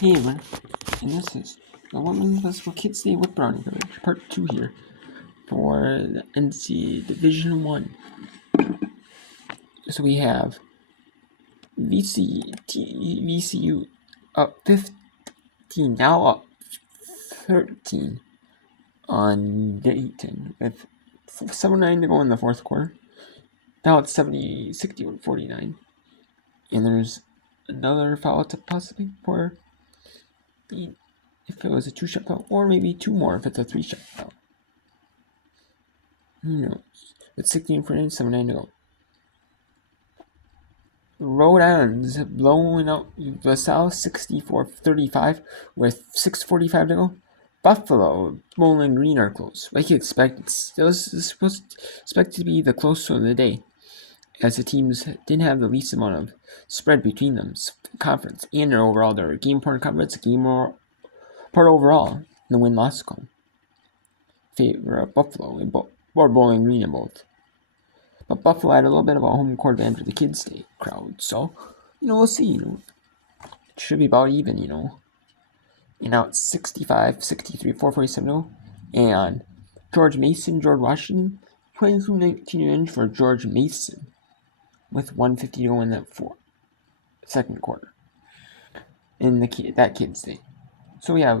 Hey everyone, and this is the Women's Basketball Kids Day with Brownie Village, part 2 here for the NCAA Division 1. So we have VCU up 15, now up 13 on Dayton with 7:09 to go in the fourth quarter. Now it's 61-49. And there's another foul to possibly for if it was a 2-shot foul, or maybe 2 more if it's a 3-shot foul. Who knows? It's 16-49, 7:09 to go. Rhode Island's blowing out LaSalle 64-35 with 6:45 to go. Buffalo, Bowling Green are close. Like you expect, it was expected to be the close of the day, as the teams didn't have the least amount of spread between them, conference, and their game part conference, game part overall, in the win-loss column. Favor of Buffalo or Bowling Green in both. But Buffalo had a little bit of a home court advantage with the Kids Day crowd, so we'll see. It should be about even, And now it's 65-63, 4:47 and George Washington, 22-19 advantage for George Mason, with 1:50 to go in the second quarter in that Kids Day. So we have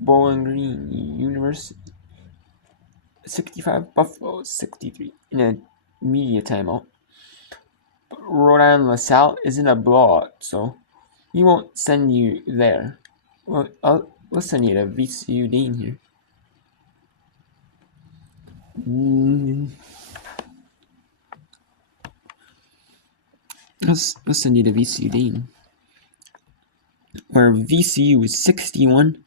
Bowling Green University 65, Buffalo 63 in a media timeout. But Rhode Island LaSalle isn't a blowout, so we won't send you there. Well, we'll send you to VCU Dane here. Let's send you to VCU Dane, where VCU is 61.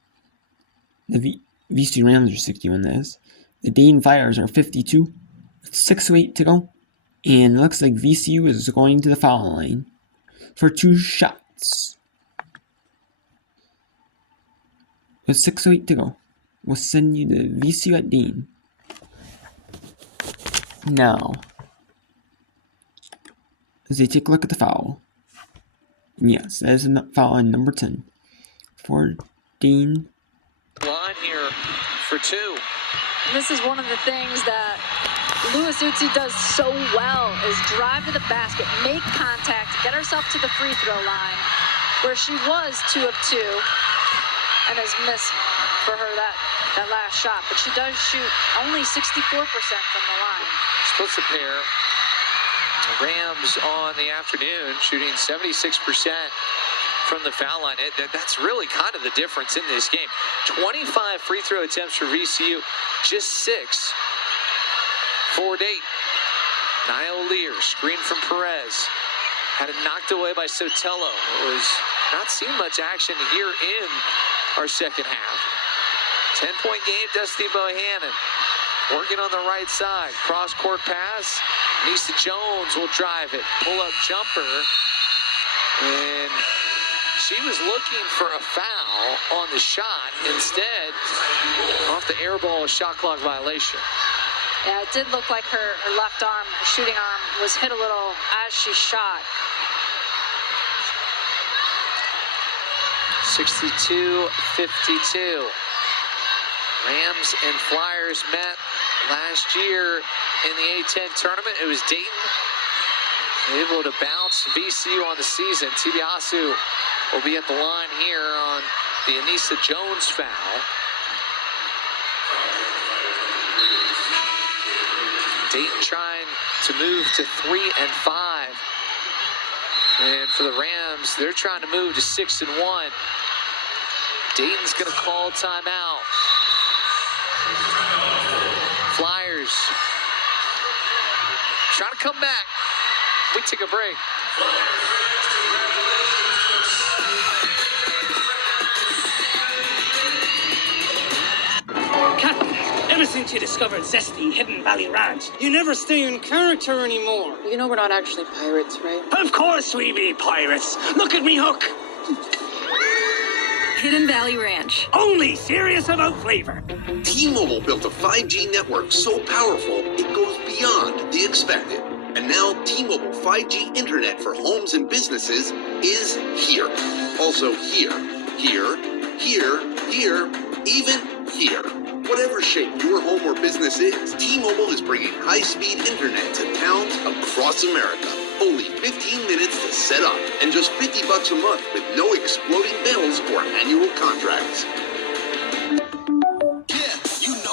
The VCU Rams are 61, that is. The Dane Fires are 52, with 6:08 to go. And it looks like VCU is going to the foul line for 2 shots. With 6:08 to go, we'll send you to VCU at Dane. Now, as they take a look at the foul, yes, that is a foul on number 10 for Dane. Line here for 2. And this is one of the things that Louis Utsi does so well, is drive to the basket, make contact, get herself to the free throw line, where she was 2 of 2 and has missed for her that last shot. But she does shoot only 64% from the line. Splits a pair. Rams on the afternoon shooting 76% from the foul line. That's really kind of the difference in this game. 25 free throw attempts for VCU, just 6 for Dayton. Niall Lear, screen from Perez. Had it knocked away by Sotelo. It was not seen much action here in our second half. 10-point game, Dusty Bohannon working on the right side. Cross-court pass. Nisa Jones will drive it. Pull-up jumper. And she was looking for a foul on the shot. Instead, off the air ball, a shot clock violation. Yeah, it did look like her left arm, her shooting arm, was hit a little as she shot. 62-52. Rams and Flyers met last year in the A-10 tournament. It was Dayton able to bounce VCU on the season. Tibiasu will be at the line here on the Anissa Jones foul. Dayton trying to move to 3 and 5. And for the Rams, they're trying to move to 6 and 1. Dayton's going to call timeout. Flyers trying to come back. We take a break. Captain, ever since you discovered Zesty Hidden Valley Ranch, you never stay in character anymore. You know we're not actually pirates, right? Of course we be pirates. Look at me hook. Hidden Valley Ranch. Only serious about flavor. T-Mobile built a 5G network so powerful it goes beyond the expected. And now T-Mobile 5G internet for homes and businesses is here. Also here, here, here, here, even here. Whatever shape your home or business is, T-Mobile is bringing high-speed internet to towns across America. Only 15 minutes to set up and just $50 a month with no exploding bills or annual contracts.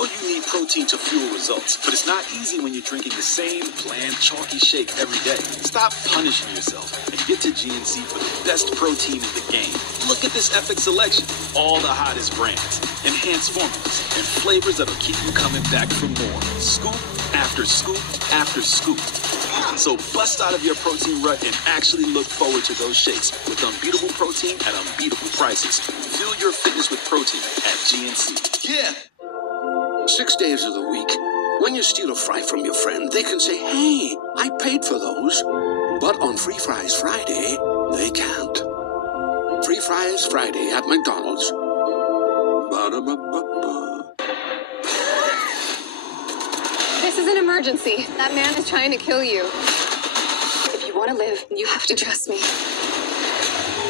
You need protein to fuel results, but it's not easy when you're drinking the same bland, chalky shake every day. Stop punishing yourself and get to GNC for the best protein in the game. Look at this epic selection. All the hottest brands, enhanced formulas, and flavors that'll keep you coming back for more. Scoop after scoop after scoop. So bust out of your protein rut and actually look forward to those shakes with unbeatable protein at unbeatable prices. Fuel your fitness with protein at GNC. Yeah. 6 days of the week. When you steal a fry from your friend, they can say, hey, I paid for those. But on Free Fries Friday, they can't. Free Fries Friday at McDonald's. Ba-da-ba-ba-ba. This is an emergency. That man is trying to kill you. If you want to live, you have to trust me.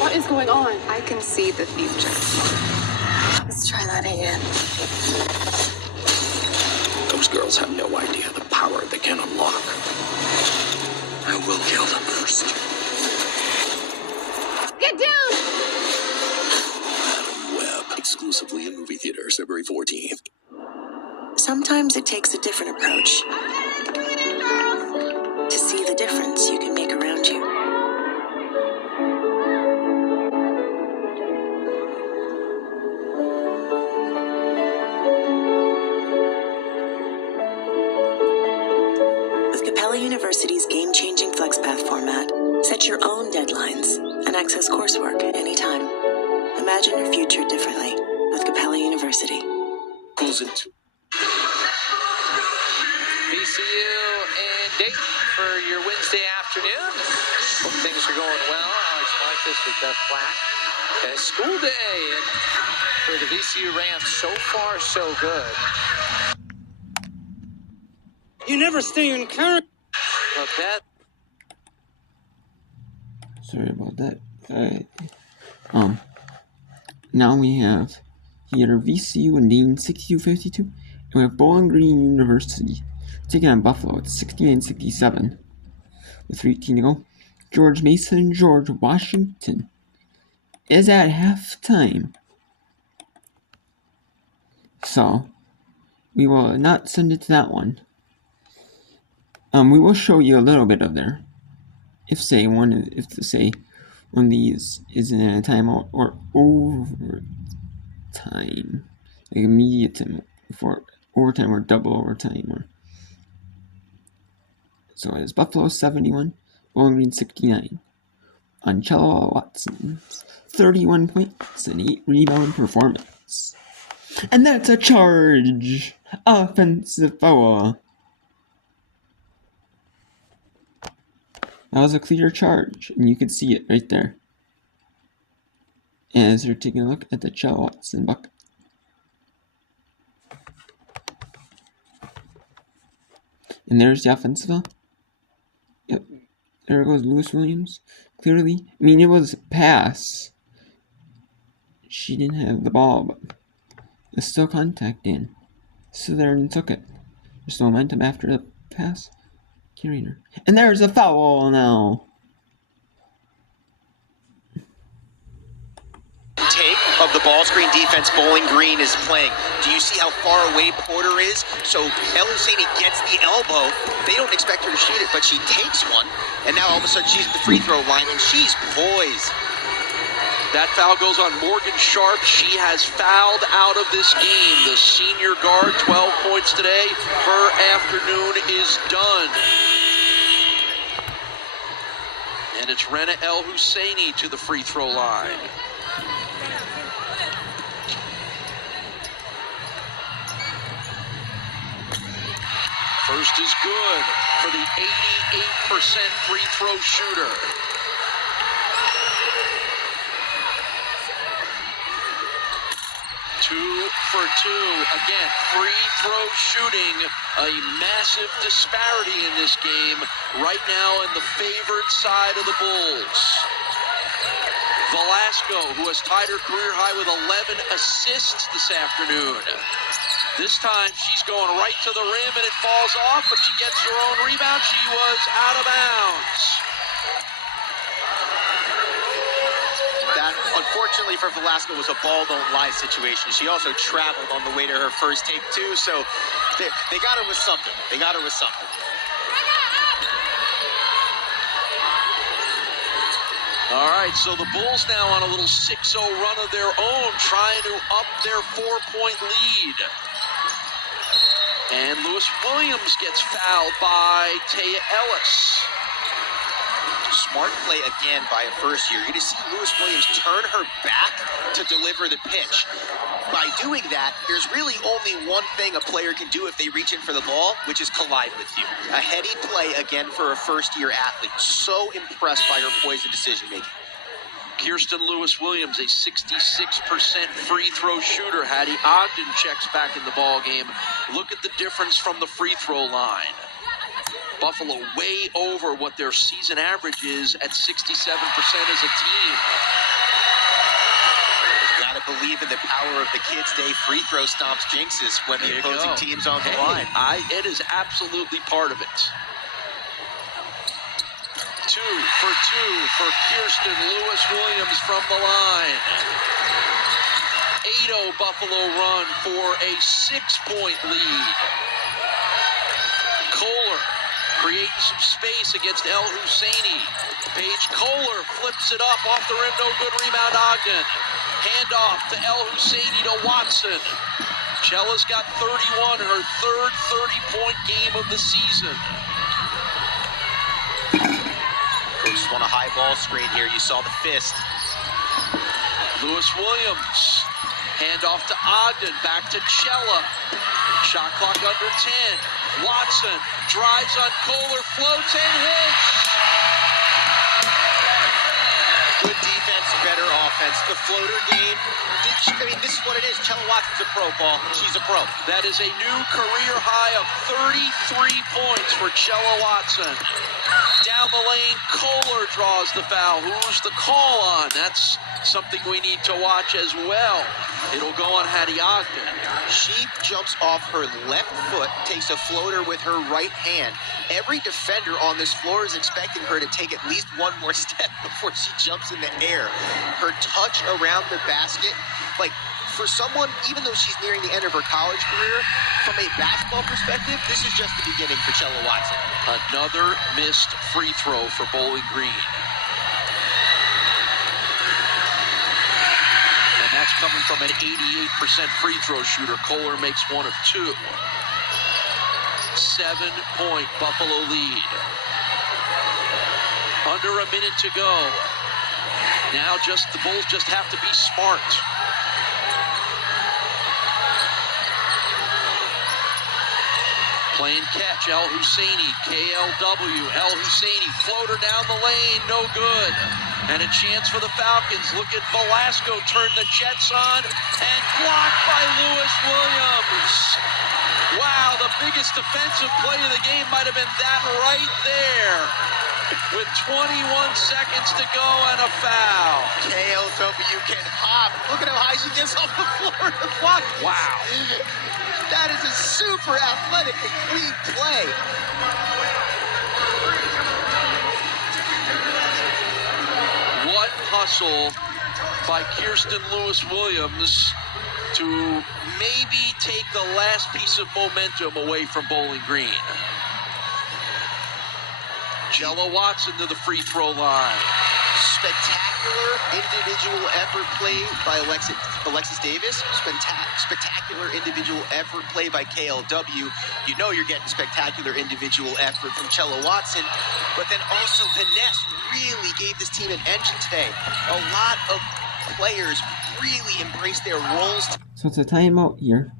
What is going on? I can see the future. Let's try that again. Those girls have no idea the power they can unlock. I will kill them first. Get down! Madam Web, exclusively in movie theaters, February 14th. Sometimes it takes a different approach to see the difference you can make around you. With Capella University's game-changing FlexPath format, set your own deadlines and access coursework anytime. Imagine your future differently with Capella University. Close it. VCU and Dayton for your Wednesday afternoon. Hope things are going well. Alex Marcus with Beth Flack. And a school day for the VCU Rams. So far, so good. You never stay in character. But that. Sorry about that. Now we have here VCU and Dayton 62-52, and we have Bowling Green University taking on Buffalo at 69-67 with 3:18 to go. George Mason and George Washington is at halftime, so we will not send it to that one. We will show you a little bit of there. If one of these is in a timeout or overtime, like immediate time for overtime or double overtime, so it's Buffalo 71, Bowling Green 69. On Cello Watson's 31 points and 8 rebound performance, and that's a charge, offensive foul. That was a clear charge, and you could see it right there as you're taking a look at the Cello Watson bucket. And there's the offensive foul. Yep, there goes Lewis Williams. Clearly, I mean, it was a pass. She didn't have the ball, but there's still contact in. So there and took it. There's no momentum after the pass. Carried her. And there's a foul now. Take of the ball screen defense Bowling Green is playing. Do you see how far away Porter is? So El Husseini gets the elbow. They don't expect her to shoot it, but she takes one. And now all of a sudden she's at the free throw line and she's poised. That foul goes on Morgan Sharp. She has fouled out of this game. The senior guard, 12 points today. Her afternoon is done. And it's Rena El Husseini to the free throw line. First is good for the 88% free throw shooter. 2 for 2. Again, free throw shooting, a massive disparity in this game. Right now in the favored side of the Bulls. Velasco, who has tied her career high with 11 assists this afternoon. This time she's going right to the rim and it falls off, but she gets her own rebound. She was out of bounds. That, unfortunately for Velasco, was a ball don't lie situation. She also traveled on the way to her first take too, so they got her with something. They got her with something. All right, so the Bulls now on a little 6-0 run of their own, trying to up their 4-point lead. And Lewis Williams gets fouled by Taya Ellis. Smart play again by a first year. You're going to see Lewis Williams turn her back to deliver the pitch. By doing that, there's really only one thing a player can do if they reach in for the ball, which is collide with you. A heady play again for a first-year athlete. So impressed by her poise and decision-making. Kirsten Lewis Williams, a 66% free throw shooter. Hattie Ogden checks back in the ball game. Look at the difference from the free throw line. Buffalo way over what their season average is at 67% as a team. Gotta believe in the power of the Kids Day free throw stomps jinxes when the opposing team's on the line. It is absolutely part of it. 2 for 2 for Kirsten Lewis Williams from the line. 8-0 Buffalo run for a 6-point lead. Kohler creating some space against El Husseini. Paige Kohler flips it up off the rim, no good, rebound Ogden. Handoff to El Husseini to Watson. Chella's got 31, her third 30-point game of the season. Coach want a high ball screen here. You saw the fist. Lewis Williams. Handoff to Ogden. Back to Chella. Shot clock under 10. Watson drives on Kohler, floats and hits. Good defense, better offense. The floater game, this is what it is. Chella Watson's a pro, Paul. She's a pro. That is a new career high of 33 points for Chella Watson. Down the lane, Kohler draws the foul. Who's the call on? That's something we need to watch as well. It'll go on Hattie Ogden. She jumps off her left foot, takes a floater with her right hand. Every defender on this floor is expecting her to take at least one more step before she jumps in the air. Her touch around the basket, like, for someone, even though she's nearing the end of her college career, from a basketball perspective, this is just the beginning for Chella Watson. Another missed free throw for Bowling Green. And that's coming from an 88% free throw shooter. Kohler makes 1 of 2. 7-point Buffalo lead. Under a minute to go. Now the Bulls just have to be smart. Playing catch, El Husseini, KLW, El Husseini, floater down the lane, no good. And a chance for the Falcons. Look at Velasco turn the Jets on and blocked by Lewis Williams. Wow, the biggest defensive play of the game might have been that right there. With 21 seconds to go and a foul. KLW can hop. Look at how high she gets off the floor to block. Wow. That is a super athletic and clean play. What hustle by Kirsten Lewis Williams to maybe take the last piece of momentum away from Bowling Green. Chella Watson to the free throw line. Spectacular individual effort play by Alexis Davis. Spectacular individual effort play by KLW. You know you're getting spectacular individual effort from Chella Watson, but then also Vanessa really gave this team an engine today. A lot of players really embraced their roles. So it's a timeout here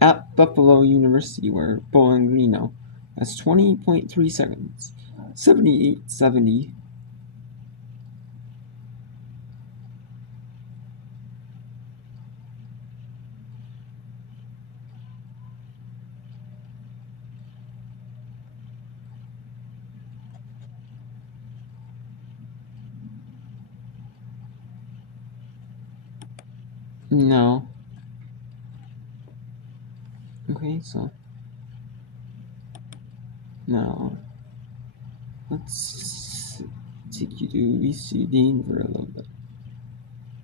at Buffalo University, where Bowling Green now has 20.3 seconds. 78-70. No. Okay, so now let's take you to VC Dean for a little bit.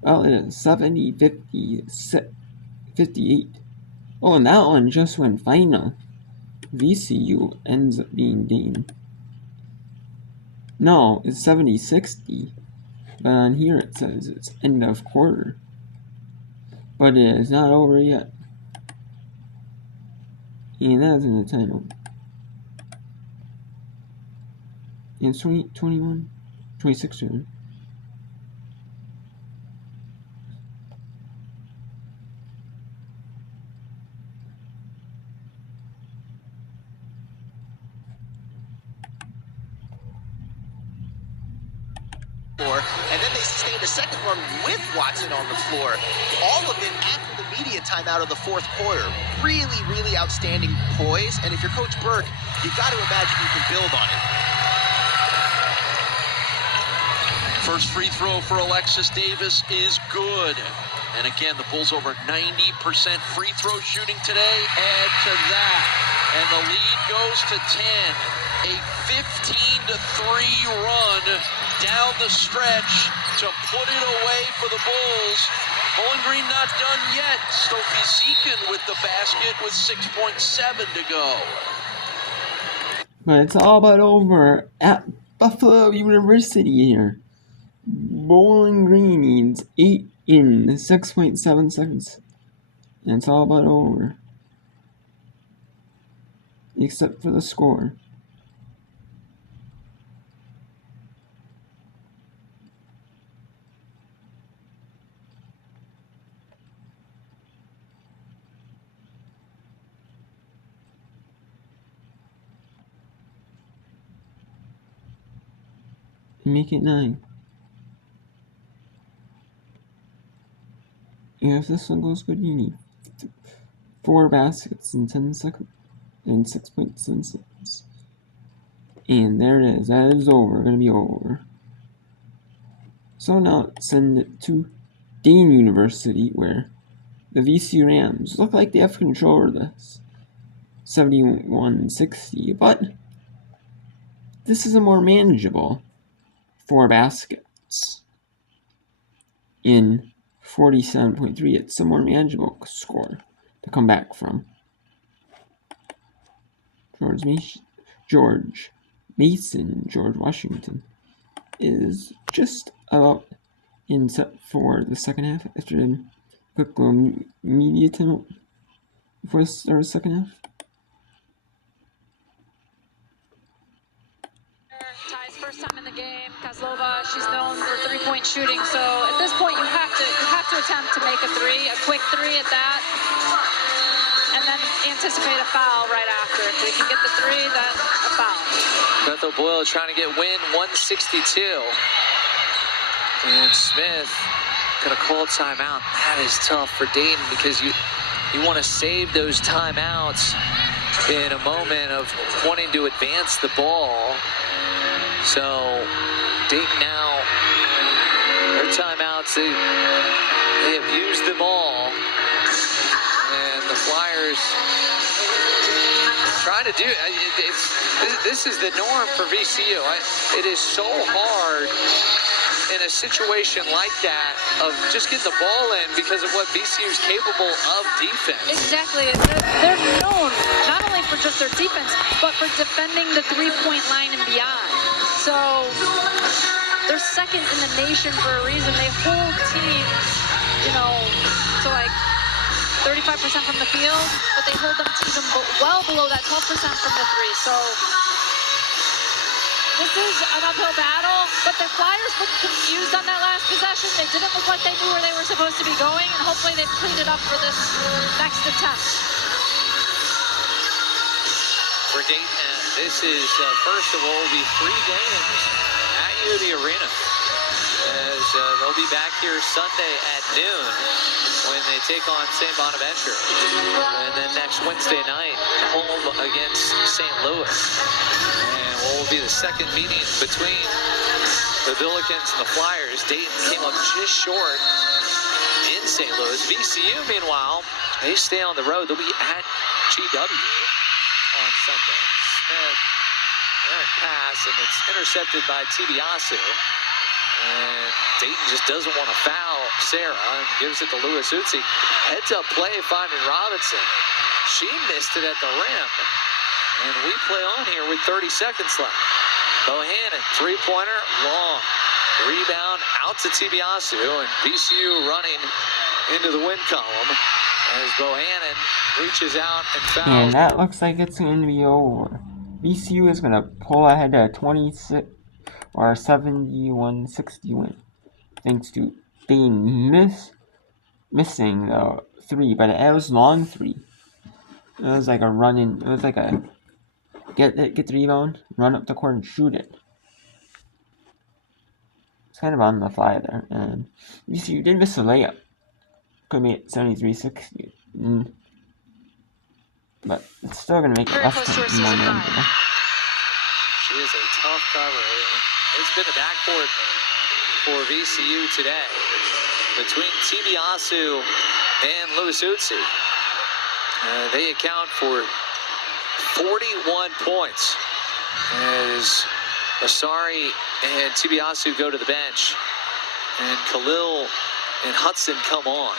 Well, it is 70, 50, 58. Oh, and that one just went final. VCU ends up being Dean. No, it's 70, 60. But on here it says it's end of quarter. But it is not over yet. And that's in the title. And it's 21, 26 or and then they sustained a second one with Watson on the floor. All of it after the media timeout of the fourth quarter. Really, really outstanding poise. And if you're Coach Burke, you've got to imagine you can build on it. First free throw for Alexis Davis is good. And again, the Bulls over 90% free throw shooting today. Add to that. And the lead goes to 10. A 15-3 run down the stretch to put it away for the Bulls. Bowling Green not done yet. Sophie Zekin with the basket with 6.7 to go. but it's all but over at Buffalo University here. Bowling Green needs 8 in 6.7 seconds. And it's all but over. Except for the score. Make it 9. And if this one goes good, you need 4 baskets in 10 seconds. In 6.7 seconds. And there it is. That is over. Gonna be over. So now send it to Dane University, where the VC Rams look like they have control of this. 71-60, but this is a more manageable 4 baskets in 47.3. It's a more manageable score to come back from. George Washington is just about in set for the second half after a quick little media timeout before the start of the second half. Ty's first time in the game. Kozlova, she's known for three-point shooting, so at this point you have to attempt to make a three, a quick three at that, and then anticipate a foul right after. If we can get the three, then a foul. Bethel Boyle trying to get win 162. And Smith gonna call timeout. That is tough for Dayton because you want to save those timeouts in a moment of wanting to advance the ball. So Dayton now, their timeouts, they have used them all. And the Flyers trying to do this is the norm for VCU. It is so hard in a situation like that of just getting the ball in because of what VCU is capable of defense. Exactly. They're known not only for just their defense, but for defending the three-point line and beyond. So they're second in the nation for a reason. They hold teams, to like 35% from the field, but they hold them to even well below that 12% from the three. So this is an uphill battle, but the Flyers looked confused on that last possession. They didn't look like they knew where they were supposed to be going, and hopefully they've cleaned it up for this next attempt. For Dayton, this is, first of all, will be 3 games at UAB Arena, as they'll be back here Sunday at noon when they take on St. Bonaventure. And then next Wednesday night, home against St. Louis. And what will be the second meeting between the Billikens and the Flyers. Dayton came up just short in St. Louis. VCU, meanwhile, they stay on the road. They'll be at GW on Sunday. Smith, errant pass, and it's intercepted by Tibiasu. And Dayton just doesn't want to foul Sarah and gives it to Lewis Utsi. Heads up play finding Robinson. She missed it at the rim. And we play on here with 30 seconds left. Bohannon, three-pointer, long. Rebound out to Tibiasu, and VCU running into the win column as Bohannon reaches out and fouls. And that looks like it's going to be over. VCU is going to pull ahead to 26 or 71-60 win, thanks to Dane missing the three, but it was long three. It was like a run in. It was like a get the rebound, run up the court, and shoot it. It's kind of on the fly there, and VCU did miss a layup. Could be at 73-60. But it's still going to make it less than momentum. She is a tough cover. It's been a backcourt for VCU today between Tibiasu and Lewis Utsi. They account for 41 points as Asari and Tibiasu go to the bench, and Khalil and Hudson come on.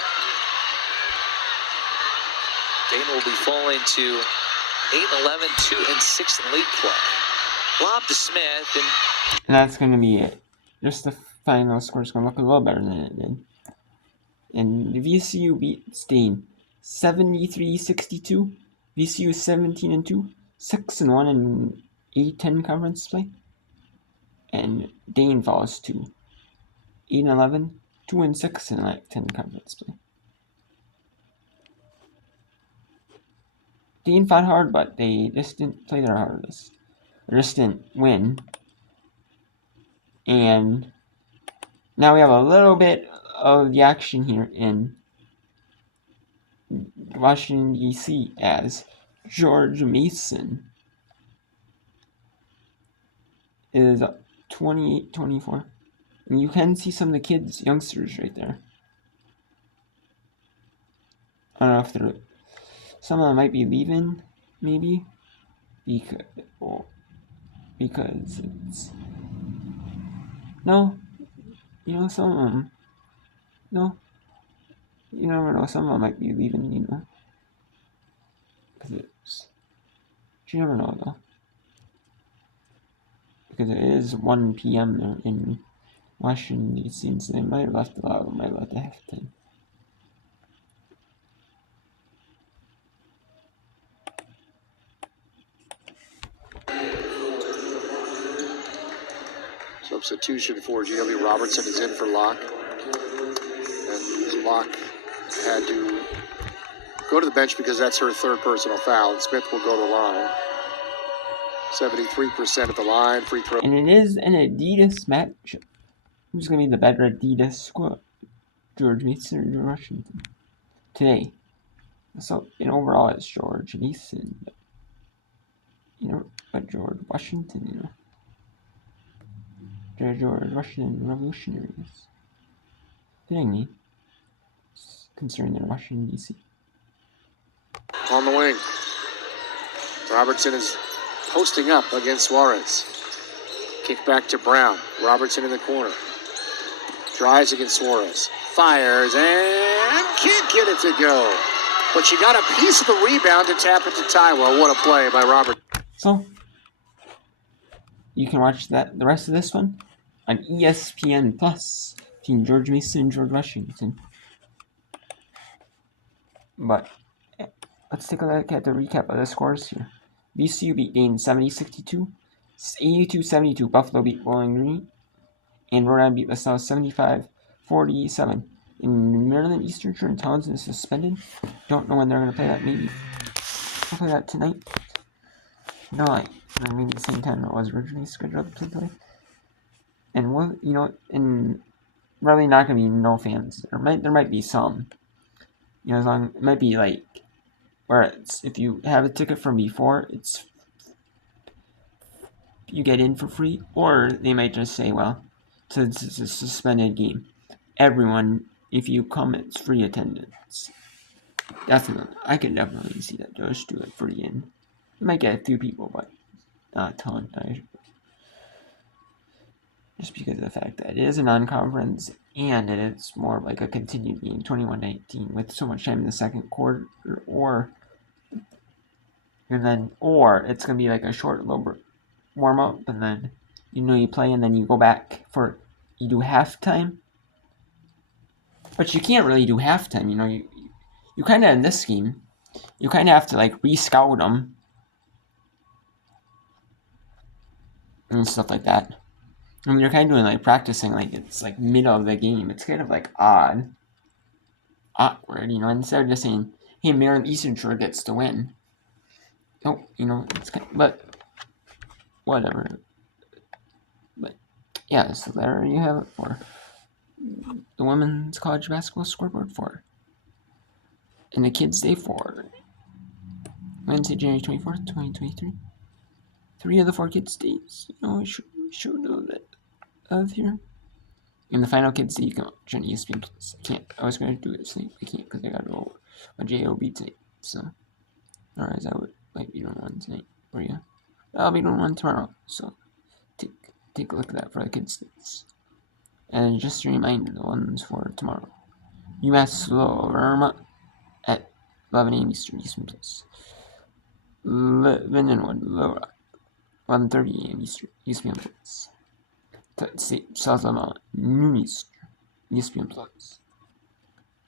Dayton will be falling to 8-11, 2-6 in league play. Lob to Smith, and that's going to be it. Just the final score is going to look a little better than it did. And the VCU beat Dayton 73-62. VCU 17-2, 6-1 in A10 conference play. And Dayton falls to 8-11, 2-6 in A10 conference play. Dayton fought hard, but they just didn't play their hardest. They just didn't win. And now we have a little bit of the action here in Washington, D.C. as George Mason is 28-24. And you can see some of the kids, youngsters right there. I don't know if they're... Some of them might be leaving, maybe. Because it's... No. You know, some of them... No. You never know, some of them might be leaving, you know. Because it's... You never know, though. Because it is 1 p.m. there in Washington, D.C., so they might have left a lot of them, might have left a half 10. Substitution for GW. Robertson is in for Locke. And Locke had to go to the bench because that's her third personal foul. And Smith will go to the line. 73% at the line. Free throw. And it is an Adidas match. Who's going to be the better Adidas squad? George Mason or George Washington? Today. So, overall, it's George Mason. But George Washington, George Washington Revolutionaries. Dang me. Considering they're Washington, D.C. On the wing. Robertson is posting up against Suarez. Kick back to Brown. Robertson in the corner. Drives against Suarez. Fires and can't get it to go. But she got a piece of the rebound to tap it to Taiwo. What a play by Robert. So, you can watch the rest of this one on ESPN Plus between George Mason and George Washington. But let's take a look at the recap of the scores here. VCU beat Dayton 70-62, 82-72. Buffalo beat Bowling Green, and Rhode Island beat LaSalle 75-47. In Maryland Eastern, Jordan Townsend is suspended. Don't know when they're going to play that. Maybe they'll play that tonight. No, maybe the same time it was originally scheduled to play. And and really not going to be no fans. There might be some. As long it might be like where it's if you have a ticket from before, it's you get in for free, or they might just say, well, since it's a suspended game, everyone if you come, it's free attendance. Definitely, I could definitely see that. Just do it free in. You might get a few people, but not a ton. Just because of the fact that it is a non-conference and it is more like a continued game, 21-19, with so much time in the second quarter, or it's gonna be like a short little warm up, and then you play, and then you go back you do halftime. But you can't really do halftime. You kind of in this game, you kind of have to like re-scout them and stuff like that. I mean, you're kind of doing like practicing, like it's like middle of the game. It's kind of like awkward, instead of just saying, hey, Maryland Eastern Shore gets to win. Oh, it's kind of, but whatever. But yeah, so there you have it for the women's college basketball scoreboard for, and the kids' day for Wednesday, January 24th, 2023. 3 of the 4 kids' days. I should know that of here. In the final kids' day, you can watch on ESPN Plus. I can't. I was going to do it tonight. I can't because I got to go on JOB tonight. So, otherwise I might be doing one tonight for you. I'll be doing one tomorrow. So, take a look at that for the kids' days. And just a reminder, the ones for tomorrow. UMass Lowell at 11 a.m. Eastern Plus. Lindenwood Low 11:30 a.m. Eastern Plus. South Alabama noon Eastern ESPN Plus.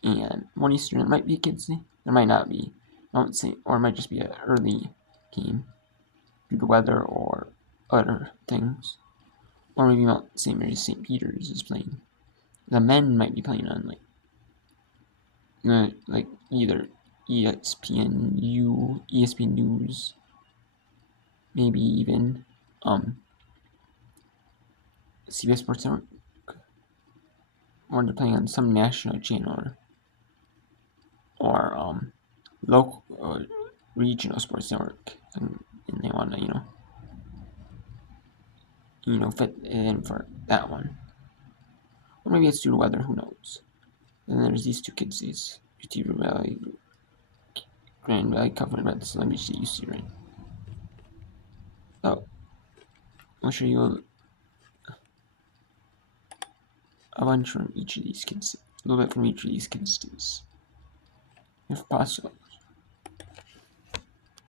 And 1 Eastern, it might be a kids' day. There might not be. I won't say, or it might just be an early game due to weather or other things. Or maybe Mount St. Mary's St. Peter's is playing. The men might be playing on like either ESPN News, maybe even CBS Sports Network, or they're playing on some national channel or local regional sports network, and they want to fit it in for that one, or maybe it's due to weather, who knows. And then there's these 2 kids, these UT Valley, Grand Valley, covered by the celebrity UC, right? So I'll show you a bunch from each of these kids, a little bit from each of these kids, if possible.